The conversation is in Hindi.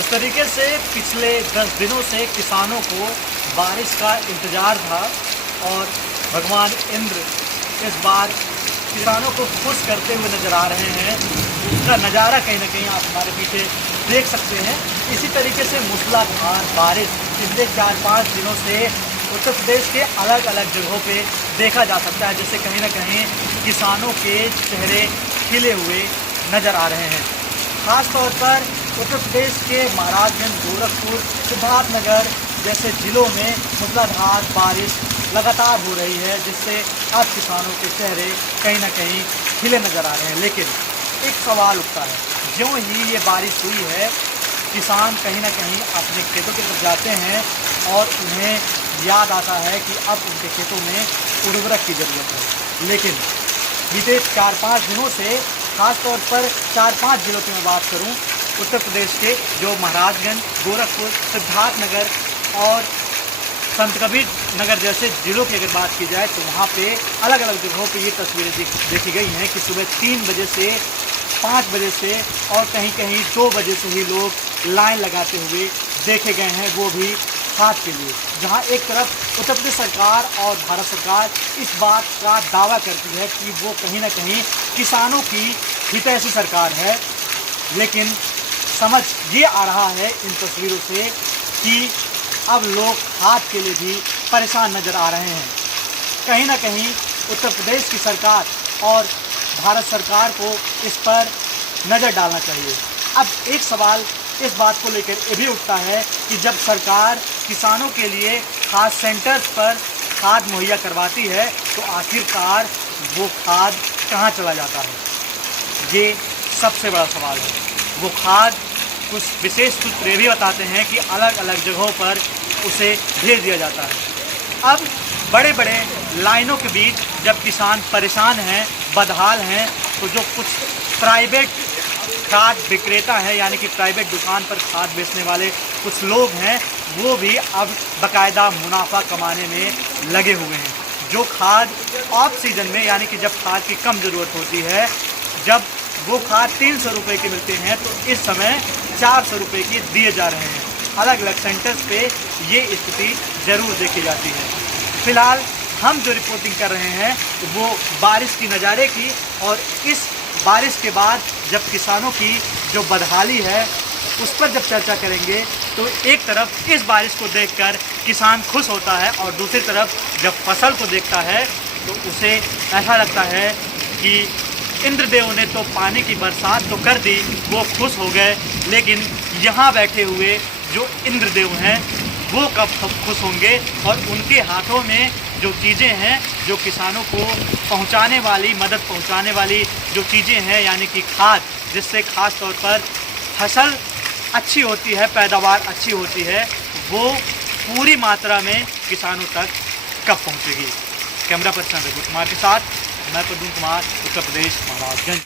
जिस तरीके से पिछले 10 दिनों से किसानों को बारिश का इंतज़ार था और भगवान इंद्र इस बार किसानों को खुश करते हुए नज़र आ रहे हैं, उसका नज़ारा कहीं ना कहीं आप हमारे पीछे देख सकते हैं। इसी तरीके से मूसलाधार बारिश पिछले 4-5 दिनों से उत्तर प्रदेश के अलग अलग जगहों पे देखा जा सकता है, जिससे कहीं ना कहीं किसानों के चेहरे खिले हुए नज़र आ रहे हैं। ख़ास तौर पर उत्तर प्रदेश के महाराजगंज, गोरखपुर, सिद्धार्थनगर जैसे ज़िलों में मूसलाधार बारिश लगातार हो रही है, जिससे अब किसानों के चेहरे कहीं ना कहीं खिले नज़र आ रहे हैं। लेकिन एक सवाल उठता है, ज्यों ही ये बारिश हुई है किसान कहीं ना कहीं अपने खेतों की तरफ जाते हैं और उन्हें याद आता है कि अब उनके खेतों में उर्वरक की ज़रूरत है। लेकिन बीते 4-5 दिनों से, ख़ास तौर पर 4-5 ज़िलों की मैं बात करूं, उत्तर प्रदेश के जो महाराजगंज, गोरखपुर, सिद्धार्थनगर और संत कबीर नगर जैसे ज़िलों की अगर बात की जाए तो वहाँ पे अलग अलग जगहों पे ये तस्वीरें देखी गई हैं कि सुबह 3 बजे से 5 बजे से और कहीं कहीं 2 बजे से ही लोग लाइन लगाते हुए देखे गए हैं, वो भी खाद के लिए। जहाँ एक तरफ उत्तर प्रदेश सरकार और भारत सरकार इस बात का दावा करती है कि वो कहीं ना कहीं किसानों की हितैषी सरकार है, लेकिन समझ ये आ रहा है इन तस्वीरों से कि अब लोग खाद के लिए भी परेशान नज़र आ रहे हैं। कहीं ना कहीं उत्तर प्रदेश की सरकार और भारत सरकार को इस पर नज़र डालना चाहिए। अब एक सवाल इस बात को लेकर ये भी उठता है कि जब सरकार किसानों के लिए खाद सेंटर्स पर खाद मुहैया करवाती है तो आखिरकार वो खाद कहाँ चला जाता है, ये सबसे बड़ा सवाल है। वो खाद कुछ विशेष सूत्र भी बताते हैं कि अलग अलग जगहों पर उसे भेज दिया जाता है। अब बड़े बड़े लाइनों के बीच जब किसान परेशान हैं, बदहाल हैं, तो जो कुछ प्राइवेट खाद विक्रेता है, यानी कि प्राइवेट दुकान पर खाद बेचने वाले कुछ लोग हैं, वो भी अब बाकायदा मुनाफा कमाने में लगे हुए हैं। जो खाद ऑफ सीजन में, यानी कि जब खाद की कम ज़रूरत होती है, जब वो खाद 300 रुपये की मिलते हैं तो इस समय 400 रुपये की दिए जा रहे हैं। अलग अलग सेंटर्स पे ये स्थिति ज़रूर देखी जाती है। फ़िलहाल हम जो रिपोर्टिंग कर रहे हैं वो बारिश की नज़ारे की, और इस बारिश के बाद जब किसानों की जो बदहाली है उस पर जब चर्चा करेंगे तो एक तरफ इस बारिश को देखकर किसान खुश होता है और दूसरी तरफ जब फसल को देखता है तो उसे ऐसा लगता है कि इंद्रदेव ने तो पानी की बरसात तो कर दी, वो खुश हो गए, लेकिन यहाँ बैठे हुए जो इंद्रदेव हैं वो कब खुश होंगे। और उनके हाथों में जो चीज़ें हैं, जो किसानों को पहुँचाने वाली, मदद पहुँचाने वाली जो चीज़ें हैं, यानी कि खाद, जिससे ख़ास तौर पर फसल अच्छी होती है, पैदावार अच्छी होती है, वो पूरी मात्रा में किसानों तक कब पहुँचेगी। कैमरा पर्सन रघु कुमार के साथ मैं प्रदीप कुमार, उत्तर प्रदेश, महाराजगंज।